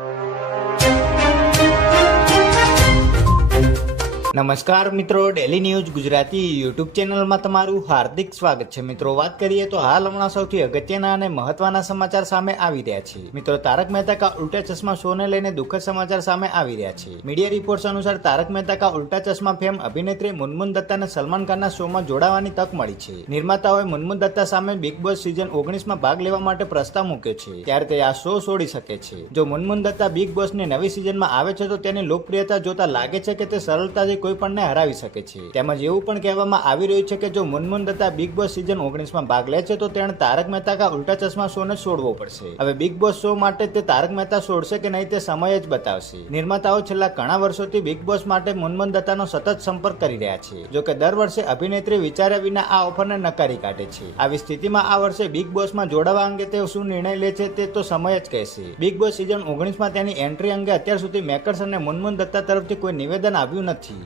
you. નમસ્કાર મિત્રો daily news Gujarati YouTube ચેનલમાં તમારું હાર્દિક સ્વાગત છે. મિત્રો, વાત કરીએ તો હાલ હમણાં સૌથી અગત્યના અને મહત્વના સમાચાર સામે આવી રહ્યા છે. મિત્રો, તારક મહેતા કા ઉલ્ટા ચશ્મા શો ને લઈને દુઃખદ સમાચાર સામે આવી રહ્યા છે. મીડિયા રિપોર્ટ્સ અનુસાર તારક મહેતા કા ઉલ્ટા ચશ્મા ફેમ અભિનેત્રી મુનમુન દત્તાને સલમાન ખાનના શોમાં જોડાવાની તક મળી છે. નિર્માતાઓએ મુનમુન દત્તા સામે બિગ બોસ સિઝન ઓગણીસમાં ભાગ લેવા માટે પ્રસ્તાવ મૂક્યો છે. ત્યારે તે આ શો છોડી શકે છે. જો મુનમુન દત્તા બિગ બોસની નવી સિઝનમાં આવે છે તો તેની લોકપ્રિયતા જોતા લાગે છે કે તે સરળતાથી કોઈ પણને હરાવી શકે છે. તેમજ એવું પણ કહેવામાં આવી રહ્યું છે કે જો Munmun Dutta big boss season ઓગણીસમાં ભાગ લે છે તો તેણે તારક મહેતા કા ઉલ્ટા ચશ્મા શો ને છોડવો પડશે. હવે બિગ બોસ શો માટે તે તારક મહેતા છોડશે કે નહીં તે સમય જ બતાવશે. નિર્માતાઓ છેલ્લા ઘણા વર્ષોથી બિગ બોસ માટે મુનમુન દત્તાનો સતત સંપર્ક કરી રહ્યા છે. જોકે દર વર્ષે અભિનેત્રી વિચાર્યા વિના આ ઓફરને નકારી કાઢે છે. આવી સ્થિતિમાં આ વર્ષે બિગ બોસમાં જોડાવા અંગે તે શું નિર્ણય લે છે તે તો સમય જ કહેશે. બિગ બોસ સિઝન ઓગણીસમાં તેની એન્ટ્રી અંગે અત્યાર સુધી મેકર્સ અને મુનમુન દત્તા તરફથી કોઈ નિવેદન આવ્યું નથી.